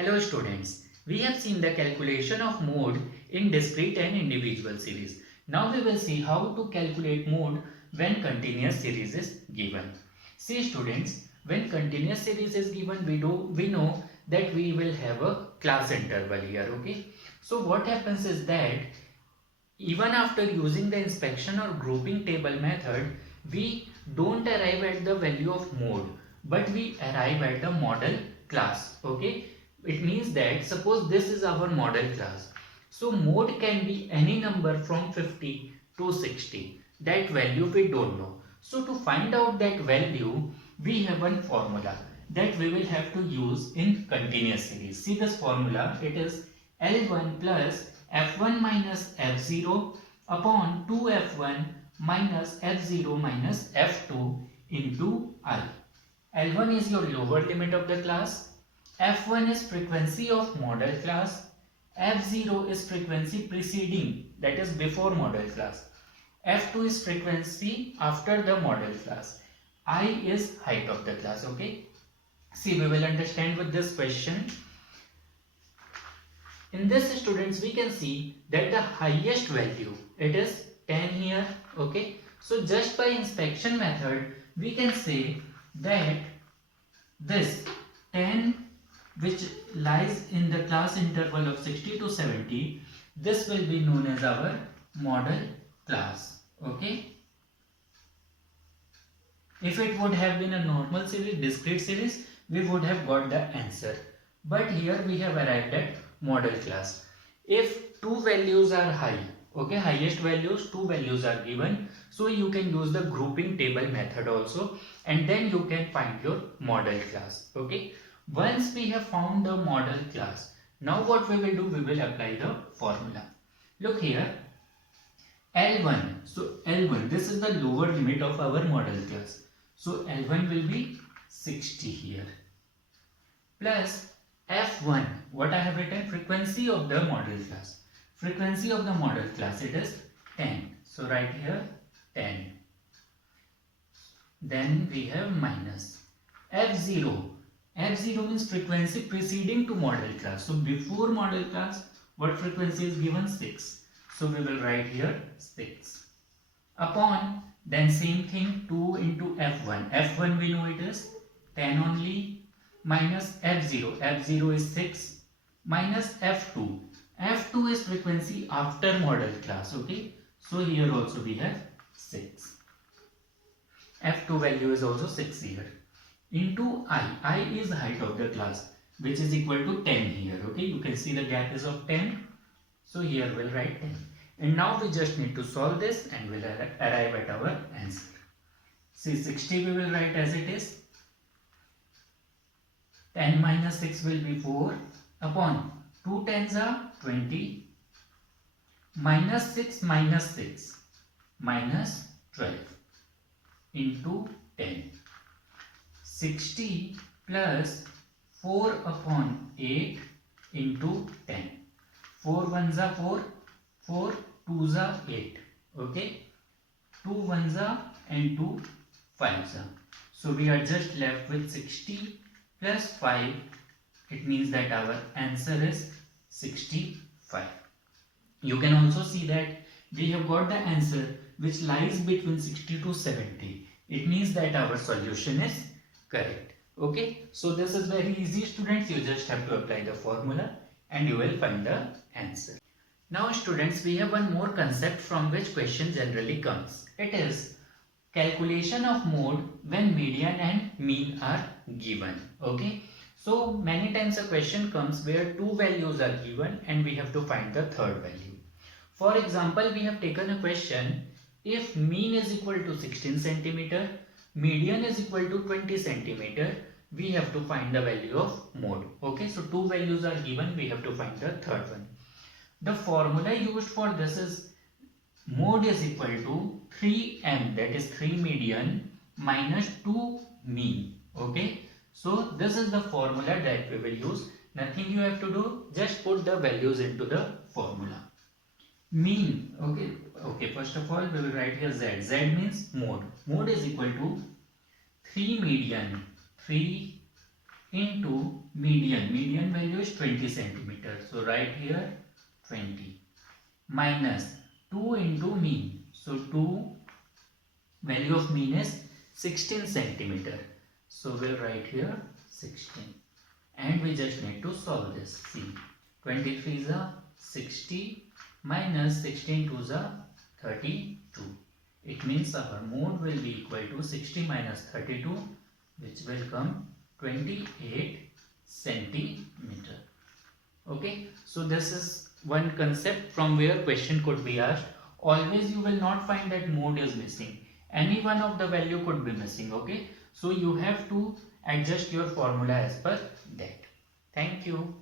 Hello students, we have seen the calculation of mode in discrete and individual series. Now we will see how to calculate mode when continuous series is given. See students, when continuous series is given, we know that we will have a class interval here, okay? So what happens is that even after using the inspection or grouping table method, we don't arrive at the value of mode, but we arrive at the model class. Okay, it means that suppose this is our model class. So mode can be any number from 50 to 60. That value we don't know. So to find out that value, we have one formula that we will have to use in continuous series. See this formula, it is L1 plus F1 minus F0 upon 2F1 minus F0 minus F2 into I. L1 is your lower limit of the class, F1 is frequency of model class, F0 is frequency preceding, that is before model class, F2 is frequency after the model class, I is height of the class. Okay, see, we will understand with this question. In this students, we can see that the highest value, it is 10 here. Okay, so just by inspection method we can say that this 10 which lies in the class interval of 60 to 70, this will be known as our model class. Okay, if it would have been a normal series, discrete series, we would have got the answer, but here we have arrived at model class. If two values are high, okay, highest values, two values are given, so you can use the grouping table method also, and then you can find your model class. Okay, once we have found the model class, now what we will do, we will apply the formula. Look here, L1, so L1, this is the lower limit of our model class, so L1 will be 60 here, plus F1, what I have written, frequency of the model class. Frequency of the model class, it is 10. So right here 10. Then we have minus F0. F0 means frequency preceding to model class. So before model class, what frequency is given? 6. So we will write here 6. Upon, then same thing, 2 into F1. F1 we know it is 10 only, minus F0, F0 is 6, minus F2, F2 is frequency after model class. Okay, so here also we have 6, F2 value is also 6 here, into I is height of the class, which is equal to 10 here. Okay, you can see the gap is of 10, so here we'll write 10, and now we just need to solve this and we'll arrive at our answer. See, 60 we will write as it is, 10 minus 6 will be 4 upon 2 tens are 20, minus 6 minus 12 into 10. 60 plus 4 upon 8 into 10. 4 ones are 4, 4 twos are 8. Okay, 2 ones are and 2 fives are. So we are just left with 60 plus 5, it means that our answer is 65. You can also see that we have got the answer which lies between 60 to 70. It means that our solution is correct. Okay, so this is very easy students, you just have to apply the formula and you will find the answer. Now students, we have one more concept from which question generally comes. It is calculation of mode when median and mean are given. Okay, so many times a question comes where two values are given and we have to find the third value. For example, we have taken a question, if mean is equal to 16 centimeter, median is equal to 20 centimeter, we have to find the value of mode. Okay, so two values are given, we have to find the third one. The formula used for this is mode is equal to 3m, that is 3 median minus 2 mean. Okay, so this is the formula that we will use. Nothing you have to do, just put the values into the formula. Mean, okay, first of all we will write here z. Z means mode. Mode is equal to 3 median into median. Median value is 20 centimeters. So write here 20 minus 2 into mean. So 2 value of mean is 16 centimeter. So we'll write here 16. And we just need to solve this. See, 23 is a 60 minus 16 to the 32. It means our mode will be equal to 60 minus 32, which will come 28 centimeter. Okay, so this is one concept from where question could be asked. Always you will not find that mode is missing. Any one of the value could be missing. Okay, so you have to adjust your formula as per that. Thank you.